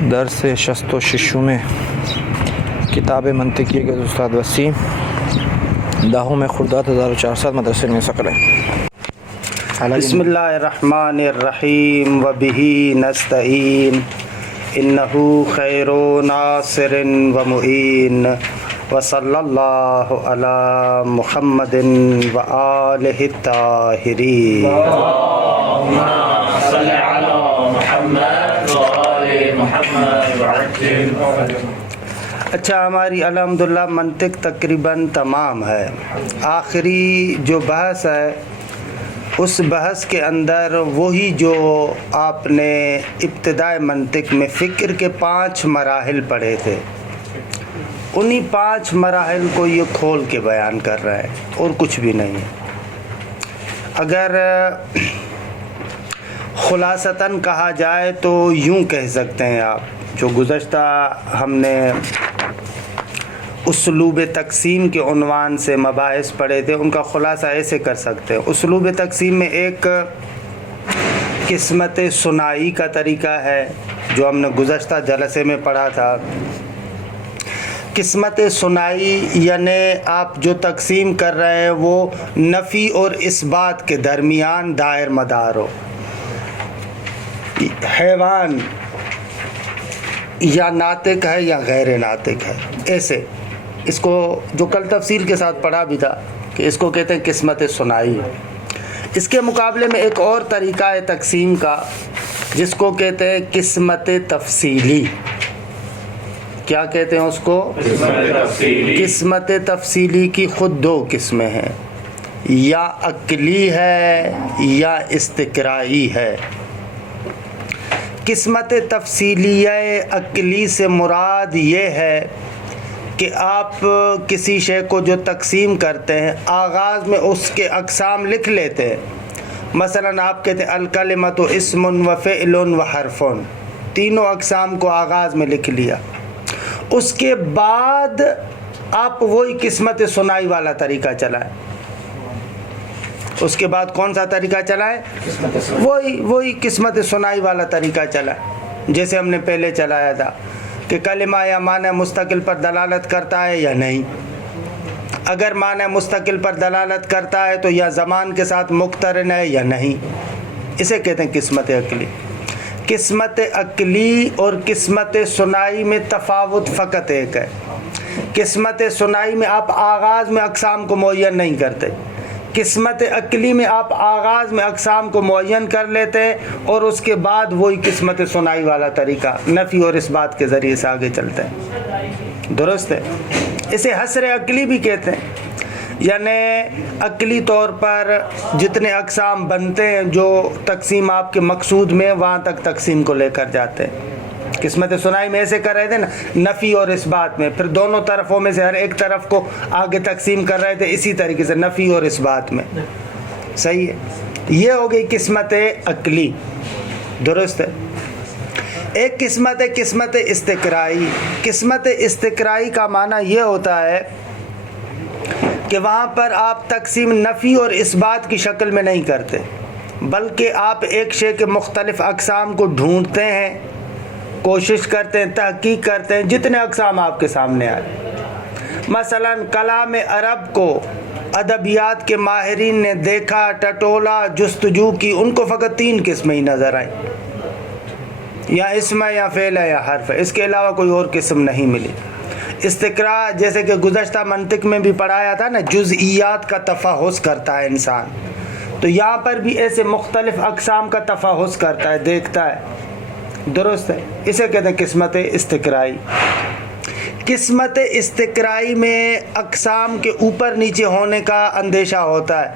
درس شست و ششم کتاب منطقی کے استاد وسیم 10 خرداد 1400 مدرسے میں ثقل ہے۔ بسم اللہ الرحمن الرحیم وبہ نستعین انہ خیر ناصر و معین وصلی اللہ علی محمد و آلہ الطاہرین۔ اللهم صل على محمد وآل محمد وعجل۔ اچھا، ہماری الحمدللہ منطق تقریباً تمام ہے۔ آخری جو بحث ہے اس بحث کے اندر وہی جو آپ نے ابتدائے منطق میں فکر کے 5 مراحل پڑھے تھے، انہی 5 مراحل کو یہ کھول کے بیان کر رہا ہے اور کچھ بھی نہیں ہے۔ اگر خلاصتاً کہا جائے تو یوں کہہ سکتے ہیں آپ، جو گزشتہ ہم نے اسلوب تقسیم کے عنوان سے مباحث پڑھے تھے، ان کا خلاصہ ایسے کر سکتے ہیں۔ اسلوب تقسیم میں ایک قسمت ثنائی کا طریقہ ہے جو ہم نے گزشتہ جلسے میں پڑھا تھا۔ قسمت ثنائی یعنی آپ جو تقسیم کر رہے ہیں وہ نفی اور اثبات کے درمیان دائر مدار ہو۔ حیوان یا ناطق ہے یا غیر ناطق ہے، ایسے اس کو جو کل تفصیل کے ساتھ پڑھا بھی تھا کہ اس کو کہتے ہیں قسمت ثنائی۔ اس کے مقابلے میں ایک اور طریقہ ہے تقسیم کا جس کو کہتے ہیں قسمت تفصیلی۔ کیا کہتے ہیں اس کو؟ قسمت تفصیلی کی خود 2 قسمیں ہیں، یا عقلی ہے یا استقرائی ہے۔ قسمت تفصیلیہ عقلی سے مراد یہ ہے کہ آپ کسی شے کو جو تقسیم کرتے ہیں آغاز میں اس کے اقسام لکھ لیتے ہیں۔ مثلا آپ کہتے ہیں الکلمۃ اسم و فعل و حرف، تینوں اقسام کو آغاز میں لکھ لیا۔ اس کے بعد آپ وہی قسمت ثنائی والا طریقہ چلائیں۔ اس کے بعد کون سا طریقہ چلائیں؟ وہی قسمت ثنائی والا طریقہ چلائیں، جیسے ہم نے پہلے چلایا تھا کہ کلمہ یا معنی مستقل پر دلالت کرتا ہے یا نہیں۔ اگر معنی مستقل پر دلالت کرتا ہے تو یا زمان کے ساتھ مقترن ہے یا نہیں، اسے کہتے ہیں قسمت عقلی۔ قسمت عقلی اور قسمت ثنائی میں تفاوت فقط ایک ہے۔ قسمت ثنائی میں آپ آغاز میں اقسام کو معین نہیں کرتے، قسمت عقلی میں آپ آغاز میں اقسام کو معین کر لیتے ہیں اور اس کے بعد وہی قسمت ثنائی والا طریقہ نفی اور اثبات کے ذریعے سے آگے چلتے ہیں۔ درست ہے؟ اسے حصر عقلی بھی کہتے ہیں، یعنی عقلی طور پر جتنے اقسام بنتے ہیں جو تقسیم آپ کے مقصود میں وہاں تک تقسیم کو لے کر جاتے ہیں۔ قسمت ثنائی میں ایسے کر رہے تھے نا، نفی اور اثبات میں، پھر دونوں طرفوں میں سے ہر ایک طرف کو آگے تقسیم کر رہے تھے، اسی طریقے سے نفی اور اثبات میں۔ صحیح ہے؟ یہ ہو گئی قسمت عقلی۔ درست ہے؟ ایک قسمت ہے قسمت استقرائی۔ قسمت استقرائی کا معنی یہ ہوتا ہے کہ وہاں پر آپ تقسیم نفی اور اثبات کی شکل میں نہیں کرتے، بلکہ آپ ایک شے کے مختلف اقسام کو ڈھونڈتے ہیں، کوشش کرتے ہیں، تحقیق کرتے ہیں، جتنے اقسام آپ کے سامنے آئے۔ مثلا کلام عرب کو ادبیات کے ماہرین نے دیکھا، ٹٹولا، جستجو کی، ان کو فقط 3 قسمیں ہی نظر آئیں، یا اسم ہے یا فعل ہے یا حرف ہے، اس کے علاوہ کوئی اور قسم نہیں ملی۔ استقرا جیسے کہ گزشتہ منطق میں بھی پڑھایا تھا نا، جزئیات کا تفحص کرتا ہے انسان، تو یہاں پر بھی ایسے مختلف اقسام کا تفحص کرتا ہے، دیکھتا ہے۔ درست ہے؟ اسے کہتے ہیں قسمت استقرائی۔ قسمت استقرائی میں اقسام کے اوپر نیچے ہونے کا اندیشہ ہوتا ہے۔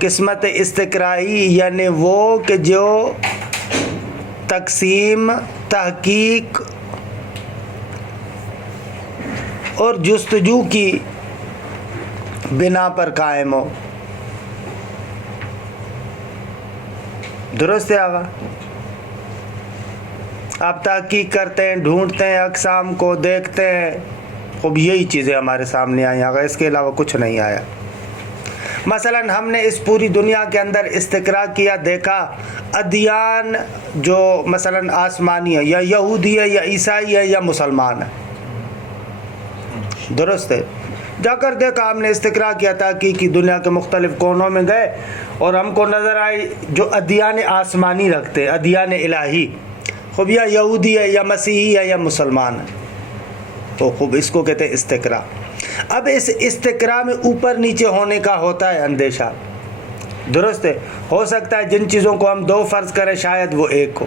قسمت استقرائی یعنی وہ کہ جو تقسیم، تحقیق اور جستجو کی بنا پر قائم ہو۔ درست ہے آقا؟ آپ تحقیق کرتے ہیں، ڈھونڈتے ہیں، اقسام کو دیکھتے ہیں، خوب یہی چیزیں ہمارے سامنے آئی آقا، اس کے علاوہ کچھ نہیں آیا۔ مثلاً ہم نے اس پوری دنیا کے اندر استقرا کیا، دیکھا ادیان جو مثلاً آسمانی ہے، یا یہودی ہے یا عیسائی ہے یا مسلمان ہے، درست ہے، جا کر دیکھا ہم نے استقرا کیا تحقیق کی، دنیا کے مختلف کونوں میں گئے اور ہم کو نظر آئی جو ادیان آسمانی رکھتے، ادیان الہی، خوب یا یہودی ہے یا مسیحی ہے یا مسلمان ہے، تو خوب اس کو کہتے ہیں استقرا۔ اب اس استقرا میں اوپر نیچے ہونے کا ہوتا ہے اندیشہ، درست ہے، ہو سکتا ہے جن چیزوں کو ہم 2 فرض کریں شاید وہ 1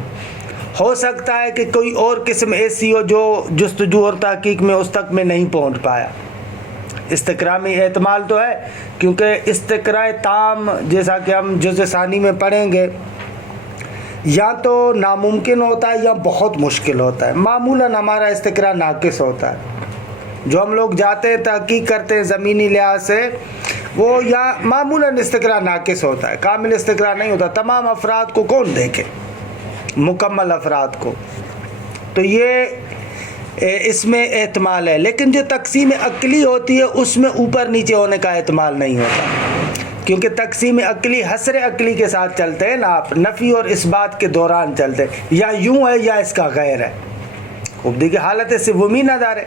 ہو سکتا ہے کہ کوئی اور قسم ایسی ہو جو جستجو اور تحقیق میں اس تک میں نہیں پہنچ پایا۔ استقرا میں احتمال تو ہے، کیونکہ استقرا تام جیسا کہ ہم جزء ثانی میں پڑھیں گے یا تو ناممکن ہوتا ہے یا بہت مشکل ہوتا ہے۔ معمولاً ہمارا استقرا ناقص ہوتا ہے، جو ہم لوگ جاتے ہیں تحقیق کرتے ہیں زمینی لحاظ سے، وہ یا معمولاً استقرا ناقص ہوتا ہے، کامل استقرا نہیں ہوتا۔ تمام افراد کو کون دیکھے، مکمل افراد کو، تو یہ اس میں احتمال ہے۔ لیکن جو تقسیم عقلی ہوتی ہے اس میں اوپر نیچے ہونے کا احتمال نہیں ہوتا، کیونکہ تقسیم عقلی حصر عقلی کے ساتھ چلتے ہیں نا، آپ نفی اور اثبات کے دوران چلتے ہیں، یا یوں ہے یا اس کا غیر ہے۔ خوب دیکھیے حالت سومی ندار ہے،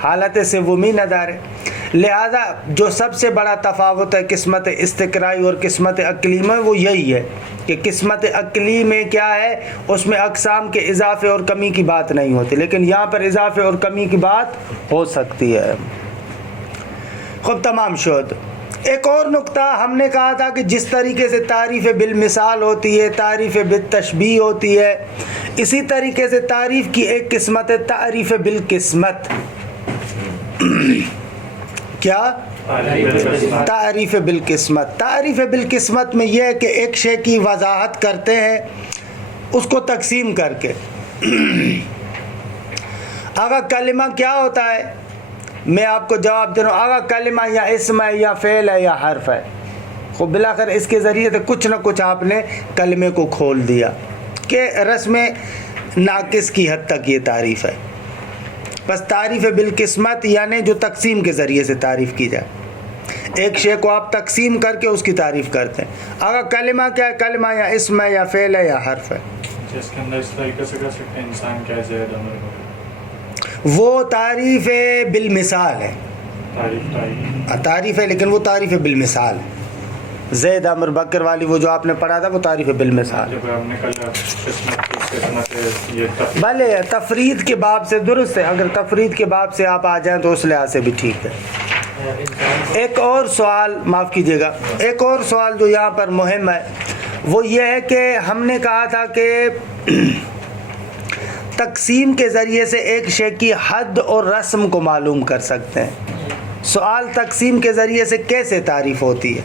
حالت سومی ندار ہے، لہذا جو سب سے بڑا تفاوت ہے قسمت استقرائی اور قسمت عقلی میں وہ یہی ہے کہ قسمت عقلی میں کیا ہے، اس میں اقسام کے اضافے اور کمی کی بات نہیں ہوتی، لیکن یہاں پر اضافے اور کمی کی بات ہو سکتی ہے۔ خوب تمام شد۔ ایک اور نقطہ ہم نے کہا تھا کہ جس طریقے سے تعریف بالمثال ہوتی ہے، تعریف بالتشبیہ ہوتی ہے، اسی طریقے سے تعریف کی ایک قسمت ہے تعریف بالقسمت۔ کیا؟ تعریف بالقسمت۔ تعریف بالقسمت میں یہ ہے کہ ایک شے کی وضاحت کرتے ہیں اس کو تقسیم کر کے۔ آگا کلمہ کیا ہوتا ہے، میں آپ کو جواب دے رہا ہوں، آگا کلمہ یا اسم ہے یا فعل ہے یا حرف ہے۔ خب بلاخر اس کے ذریعے سے کچھ نہ کچھ آپ نے کلمے کو کھول دیا کہ رسم ناقص کی حد تک یہ تعریف ہے۔ بس تعریف بالقسمت یعنی جو تقسیم کے ذریعے سے تعریف کی جائے، ایک شے کو آپ تقسیم کر کے اس کی تعریف کرتے ہیں۔ آگا کلمہ کیا ہے، کلمہ یا اسم ہے یا فعل ہے یا حرف ہے۔ جس کے اندر اس طریقے سے کر سکتے ہیں انسان کیا زید امر، وہ تعریف بالمثال ہے، تعریف ہے لیکن وہ تعریف بالمثال ہے۔ زید امر بکر والی وہ جو آپ نے پڑھا تھا وہ تعریف بالمثال، بھلے تفرید کے باب سے درست ہے، اگر تفرید کے باب سے آپ آ جائیں تو اس لحاظ سے بھی ٹھیک ہے۔ ایک اور سوال، معاف کیجیے گا، ایک اور سوال جو یہاں پر مہم ہے وہ یہ ہے کہ ہم نے کہا تھا کہ تقسیم کے ذریعے سے ایک شے کی حد اور رسم کو معلوم کر سکتے ہیں۔ سوال تقسیم کے ذریعے سے کیسے تعریف ہوتی ہے،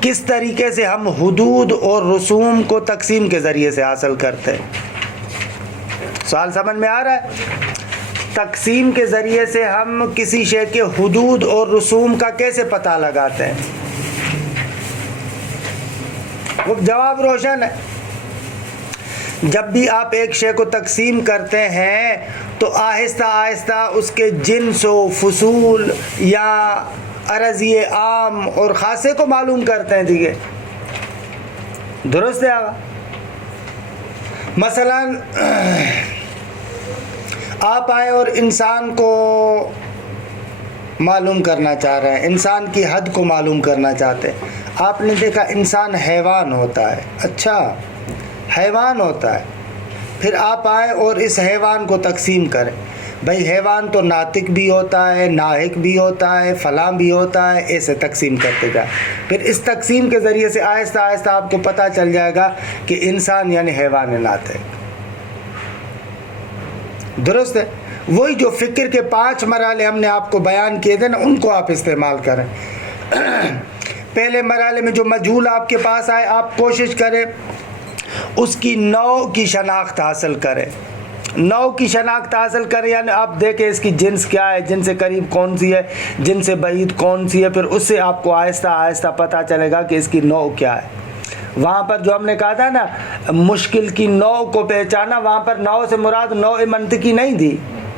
کس طریقے سے ہم حدود اور رسوم کو تقسیم کے ذریعے سے حاصل کرتے ہیں۔ سوال سمجھ میں آ رہا ہے؟ تقسیم کے ذریعے سے ہم کسی شے کے حدود اور رسوم کا کیسے پتہ لگاتے ہیں؟ وہ جواب روشن ہے۔ جب بھی آپ ایک شے کو تقسیم کرتے ہیں تو آہستہ آہستہ اس کے جنس و فصول یا عرضی عام اور خاصے کو معلوم کرتے ہیں، دیکھیں درست ہے آگا۔ مثلا آپ آئے اور انسان کو معلوم کرنا چاہ رہے ہیں، انسان کی حد کو معلوم کرنا چاہتے ہیں۔ آپ نے دیکھا انسان حیوان ہوتا ہے، اچھا حیوان ہوتا ہے، پھر آپ آئے اور اس حیوان کو تقسیم کریں، بھائی حیوان تو ناطق بھی ہوتا ہے، ناہق بھی ہوتا ہے، فلاں بھی ہوتا ہے، ایسے تقسیم کرتے جائیں۔ پھر اس تقسیم کے ذریعے سے آہستہ آہستہ آپ کو پتہ چل جائے گا کہ انسان یعنی حیوان ناطق، درست ہے۔ وہی جو فکر کے 5 مرحلے ہم نے آپ کو بیان کیے تھے نا، ان کو آپ استعمال کریں۔ پہلے مرحلے میں جو مجہول آپ کے پاس آئے آپ کوشش کریں اس کی نوع کی شناخت حاصل کریں، نوع کی شناخت حاصل کریں یعنی آپ دیکھیں اس کی جنس کیا ہے، جن سے قریب کون سی ہے، جن سے بعید کون سی ہے، پھر اس سے آپ کو آہستہ آہستہ پتہ چلے گا کہ اس کی نوع کیا ہے۔ وہاں پر جو ہم نے کہا تھا نا مشکل کی نوع کو پہچانا، وہاں پر نوع سے مراد نوع منطقی نہیں تھی،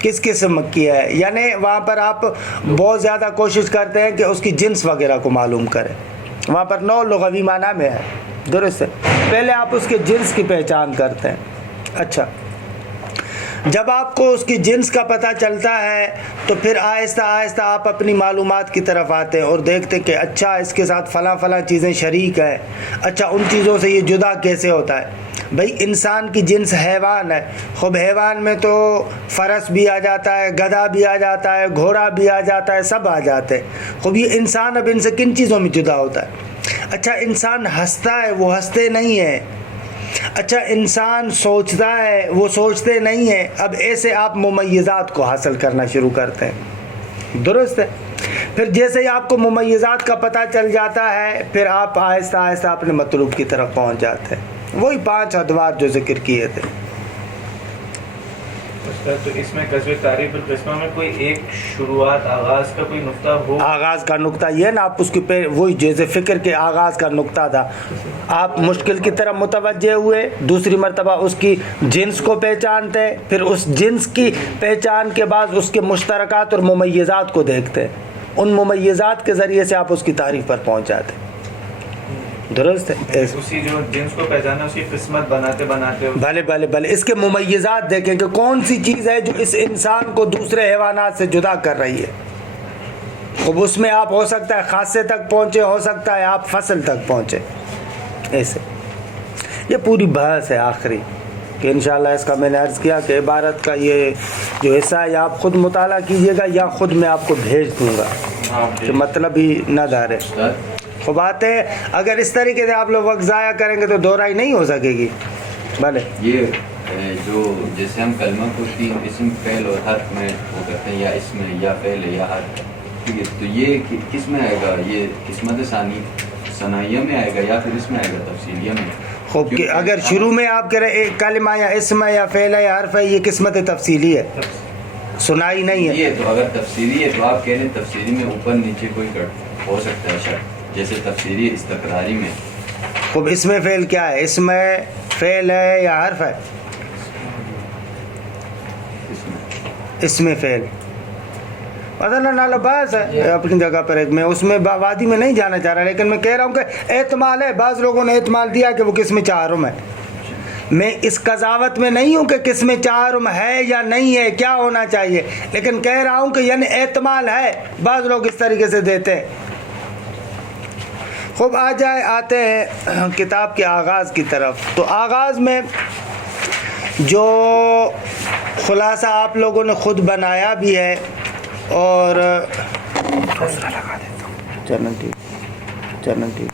کس قسم کی ہے، یعنی وہاں پر آپ بہت زیادہ کوشش کرتے ہیں کہ اس کی جنس وغیرہ کو معلوم کریں. وہاں پر نو لغوی معنی میں ہے، درست ہے. پہلے آپ اس کے جنس کی پہچان کرتے ہیں. اچھا، جب آپ کو اس کی جنس کا پتہ چلتا ہے تو پھر آہستہ آہستہ آپ اپنی معلومات کی طرف آتے ہیں اور دیکھتے کہ اچھا اس کے ساتھ فلاں فلاں چیزیں شریک ہیں. اچھا ان چیزوں سے یہ جدا کیسے ہوتا ہے؟ بھائی انسان کی جنس حیوان ہے، خوب حیوان میں تو فرس بھی آ جاتا ہے، گدھا بھی آ جاتا ہے، گھوڑا بھی آ جاتا ہے، سب آ جاتے ہیں. خوب یہ انسان اب ان سے کن چیزوں میں جدا ہوتا ہے؟ اچھا انسان ہنستا ہے، وہ ہنستے نہیں ہیں. اچھا انسان سوچتا ہے، وہ سوچتے نہیں ہیں. اب ایسے آپ ممیزات کو حاصل کرنا شروع کرتے ہیں، درست ہے. پھر جیسے ہی آپ کو ممیزات کا پتہ چل جاتا ہے پھر آپ آہستہ آہستہ اپنے مطلوب کی طرف پہنچ جاتے ہیں. وہی 5 ادوات جو ذکر کیے تھے. تو اس میں قصب تعریف القسمہ میں کوئی ایک شروعات آغاز کا کوئی نقطہ ہو؟ آغاز کا نقطہ یہ نا آپ اس کی وہی جیسے فکر کے آغاز کا نقطہ تھا، آپ مشکل کی طرف متوجہ ہوئے، دوسری مرتبہ اس کی جنس کو پہچانتے، پھر اس جنس کی پہچان کے بعد اس کے مشترکات اور ممیزات کو دیکھتے. ان ممیزات کے ذریعے سے آپ اس کی تعریف پر پہنچ جاتے. درست ہے. اسی جو جنس کو پہچانا اسی قسمت بناتے بناتے بھلے اس کے ممیزات دیکھیں کہ کون سی چیز ہے جو اس انسان کو دوسرے حیوانات سے جدا کر رہی ہے. اب اس میں آپ ہو سکتا ہے خاصے تک پہنچے، ہو سکتا ہے آپ فصل تک پہنچے. ایسے یہ پوری بحث ہے آخری کہ انشاءاللہ اس کا میں نے عرض کیا کہ عبارت کا یہ جو حصہ ہے یا آپ خود مطالعہ کیجئے گا یا خود میں آپ کو بھیج دوں گا کہ مطلب ہی نہ دارے. وہ بات ہے اگر اس طریقے سے آپ لوگ وقت ضائع کریں گے تو دہرائی نہیں ہو سکے گی. بھلے یہ جو جیسے ہم کلمہ کو 3 اسم فعل اور حرف میں وہ کرتے ہیں، یا اسم ہے یا فعل ہے یا حرف ہے، ٹھیک ہے، تو یہ کس میں آئے گا؟ یہ قسمت ثنائیہ میں آئے گا یا پھر اس میں آئے گا تفصیلیہ میں؟ خوب کہ اگر شروع میں آپ کہہ رہے کلمہ یا اسم ہے یا فعل ہے یا حرف ہے، یہ قسمت تفصیلی ہے، سنائی نہیں ہے. یہ تو اگر تفصیلی ہے تو آپ کہہ رہے ہیں تفصیلی میں اوپر نیچے کوئی ہو سکتا ہے شرط، جیسے تفصیلی استقراری میں. خوب اس میں فعل کیا ہے؟ اس میں فعل ہے یا حرف ہے؟ اس میں فعل مثلا نالا باز ہے اپنی جگہ پر. ایک میں اس میں وادی میں نہیں جانا چاہ رہا، لیکن میں کہہ رہا ہوں کہ احتمال ہے. بعض لوگوں نے احتمال دیا کہ وہ قسم چہارم ہے. میں اس قضاوت میں نہیں ہوں کہ قسم چہارم ہے یا نہیں ہے، کیا ہونا چاہیے، لیکن کہہ رہا ہوں کہ یعنی احتمال ہے. بعض لوگ اس طریقے سے دیتے ہیں. خوب آتے ہیں کتاب کے آغاز کی طرف. تو آغاز میں جو خلاصہ آپ لوگوں نے خود بنایا بھی ہے اور چلیں ٹھیک